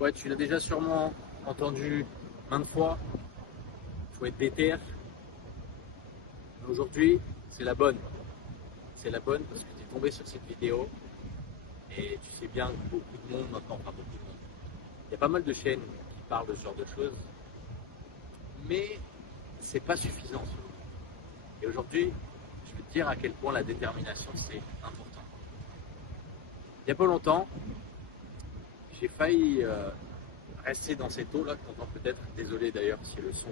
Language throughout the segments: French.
Ouais, tu l'as déjà sûrement entendu maintes fois. Il faut être déter. Mais aujourd'hui, c'est la bonne. C'est la bonne parce que tu es tombé sur cette vidéo et tu sais bien que beaucoup de monde maintenant, enfin beaucoup de monde. Il y a pas mal de chaînes qui parlent de ce genre de choses, mais c'est pas suffisant. Et aujourd'hui, je vais te dire à quel point la détermination c'est important. Il n'y a pas longtemps, j'ai failli rester dans cette eau là que tu entends peut-être. Désolé d'ailleurs si le son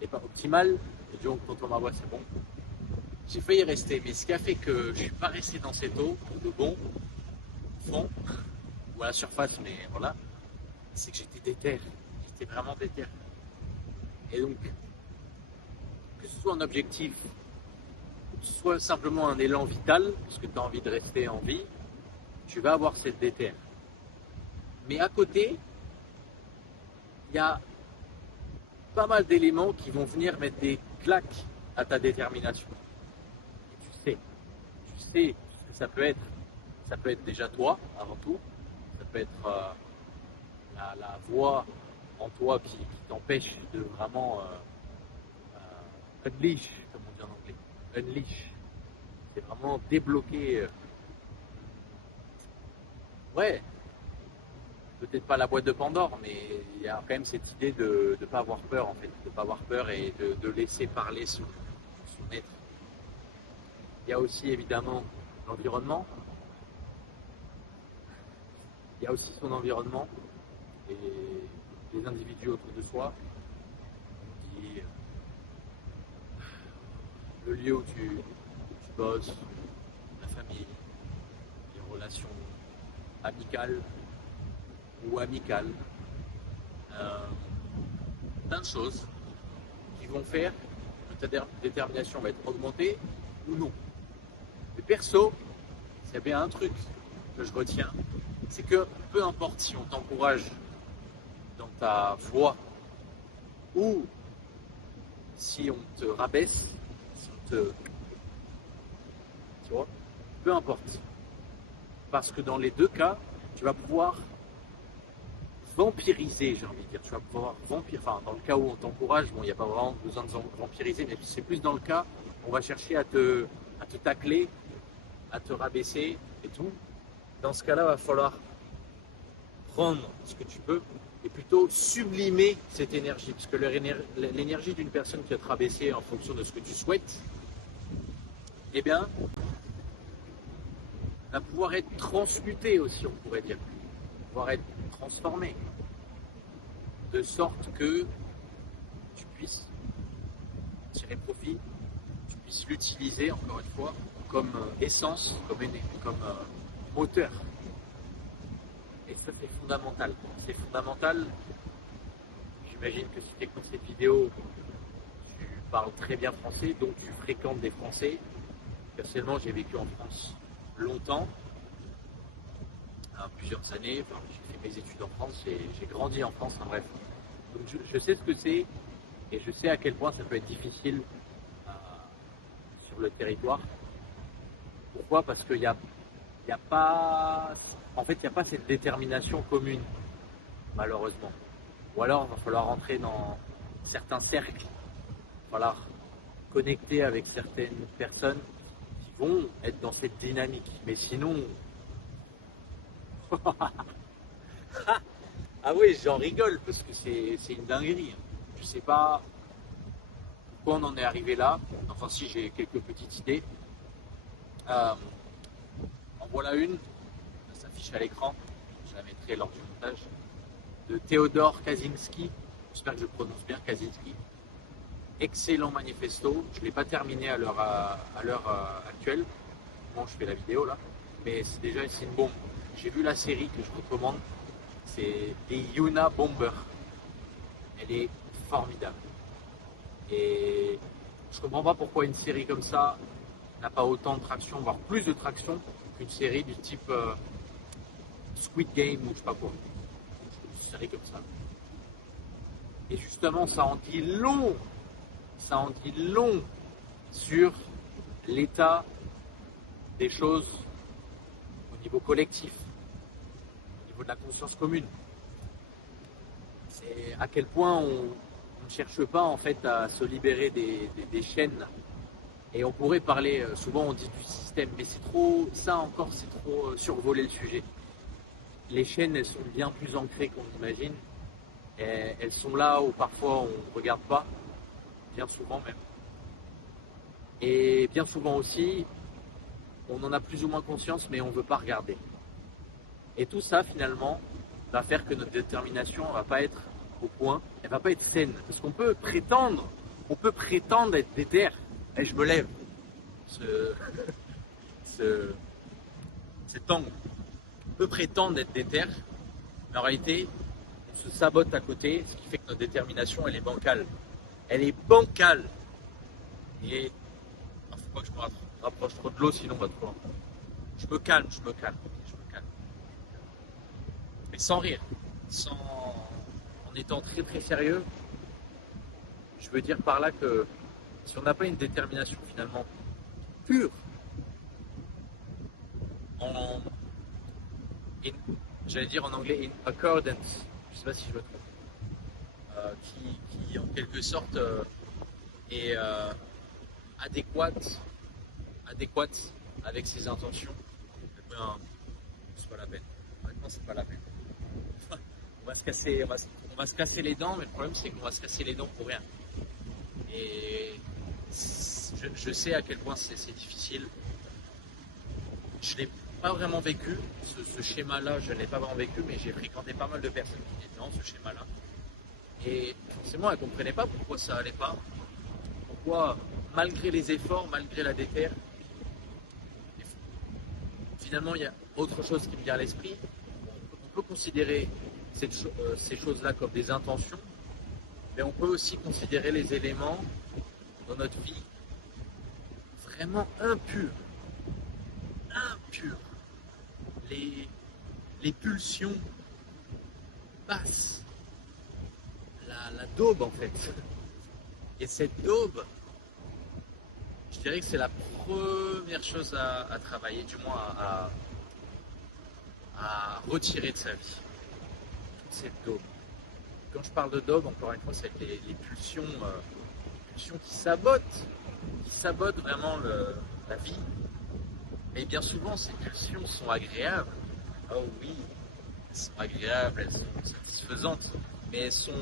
n'est pas optimal. Et disons que quand on m'envoie, c'est bon. J'ai failli rester, mais ce qui a fait que je ne suis pas resté dans cette eau de bon fond ou à la surface, mais voilà, c'est que j'étais déter. J'étais vraiment déter. Et donc, que ce soit un objectif, que ce soit simplement un élan vital, parce que tu as envie de rester en vie, tu vas avoir cette déter. Mais à côté, il y a pas mal d'éléments qui vont venir mettre des claques à ta détermination. Et tu sais ce que ça peut être. Ça peut être déjà toi, avant tout. Ça peut être la voix en toi qui t'empêche de vraiment unleash, comme on dit en anglais. Unleash. C'est vraiment débloquer. Ouais, peut-être pas la boîte de Pandore, mais il y a quand même cette idée de ne pas avoir peur, en fait. De ne pas avoir peur et de laisser parler son être. Il y a aussi évidemment l'environnement. Il y a aussi son environnement et les individus autour de soi. Et le lieu où tu bosses, la famille, les relations amicales ou amicales. Euh, Plein de choses qui vont faire que ta détermination va être augmentée ou non. Mais perso, s'il y a bien un truc que je retiens, c'est que peu importe si on t'encourage dans ta voie ou si on te rabaisse, si on te. Tu vois, peu importe. Parce que dans les deux cas, tu vas pouvoir vampiriser, j'ai envie de dire. Tu vas pouvoir vampiriser. Enfin, dans le cas où on t'encourage, bon, il n'y a pas vraiment besoin de vampiriser, mais c'est plus dans le cas où on va chercher à te tacler, à te rabaisser et tout. Dans ce cas-là, il va falloir prendre ce que tu peux et plutôt sublimer cette énergie. Parce que l'énergie d'une personne qui va te rabaisser en fonction de ce que tu souhaites, eh bien, va pouvoir être transmutée aussi, on pourrait dire. Pouvoir être transformée. De sorte que tu puisses tirer profit, tu puisses l'utiliser, encore une fois, comme essence, comme moteur. Et ça, c'est fondamental. C'est fondamental. J'imagine que si tu écoutes cette vidéo, tu parles très bien français, donc tu fréquentes des Français. Personnellement, j'ai vécu en France longtemps, plusieurs années. Enfin, j'ai fait mes études en France et j'ai grandi en France, en bref. Donc je sais ce que c'est et je sais à quel point ça peut être difficile sur le territoire. Pourquoi? Parce qu'il y a pas, en fait, il n'y a pas cette détermination commune, malheureusement. Ou alors, il va falloir rentrer dans certains cercles, il va falloir connecter avec certaines personnes qui vont être dans cette dynamique. Mais sinon, ah oui, j'en rigole parce que c'est une dinguerie. Je sais pas pourquoi on en est arrivé là. Enfin, si j'ai quelques petites idées. Euh, En voilà une, ça s'affiche à l'écran, je la mettrai lors du montage, de Théodore Kaczynski, j'espère que je prononce bien Kaczynski. Excellent manifesto, je ne l'ai pas terminé à l'heure actuelle, bon je fais la vidéo là, mais c'est une bombe. J'ai vu la série que je recommande, c'est The Yuna Bomber, elle est formidable. Et je ne comprends pas pourquoi une série comme ça n'a pas autant de traction, voire plus de traction qu'une série du type Squid Game ou je sais pas quoi. Une série comme ça. Et justement, ça en dit long sur l'état des choses au niveau collectif, au niveau de la conscience commune. C'est à quel point on ne cherche pas en fait à se libérer des chaînes. Et on pourrait parler, souvent on dit du système, mais c'est trop, ça encore c'est trop survoler le sujet. Les chaînes, elles sont bien plus ancrées qu'on imagine. Elles sont là où parfois on ne regarde pas, bien souvent même. Et bien souvent aussi, on en a plus ou moins conscience, mais on ne veut pas regarder. Et tout ça, finalement, va faire que notre détermination ne va pas être au point, elle ne va pas être saine. Parce on peut prétendre être déter. Et je me lève, ce, ce, cet angle. On peut prétendre être déter, mais en réalité, on se sabote à côté, ce qui fait que notre détermination, elle est bancale. Elle est bancale. Et il ne faut pas que je me rapproche trop de l'eau, sinon on va trop loin. Je me calme, je me calme, je me calme. Mais sans rire, en étant très très sérieux. Je veux dire par là que si on n'a pas une détermination finalement pure, en, j'allais dire en anglais in accordance, je ne sais pas si je me trompe, qui en quelque sorte est adéquate avec ses intentions, eh bien, c'est pas la peine. Honnêtement, c'est pas la peine. On va se casser les dents, mais le problème c'est qu'on va se casser les dents pour rien. Et je sais à quel point c'est difficile. Je ne l'ai pas vraiment vécu, ce schéma-là, je ne l'ai pas vraiment vécu, mais j'ai fréquenté pas mal de personnes qui étaient dans ce schéma-là. Et forcément, elles ne comprenaient pas pourquoi ça n'allait pas, pourquoi, malgré les efforts, malgré la déter, finalement, il y a autre chose qui me vient à l'esprit. On peut considérer ces choses-là comme des intentions, mais on peut aussi considérer les éléments dans notre vie vraiment impurs. Impurs. Les pulsions basses. La daube en fait. Et cette daube, je dirais que c'est la première chose à travailler, du moins à retirer de sa vie. Cette daube. Quand je parle de daube, encore une fois, c'est les pulsions, pulsions qui sabotent vraiment la vie. Mais bien souvent, ces pulsions sont agréables. Oh oui, elles sont agréables, elles sont satisfaisantes, mais elles sont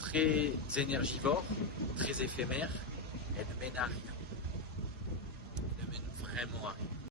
très énergivores, très éphémères. Elles ne mènent à rien. Elles ne mènent vraiment à rien.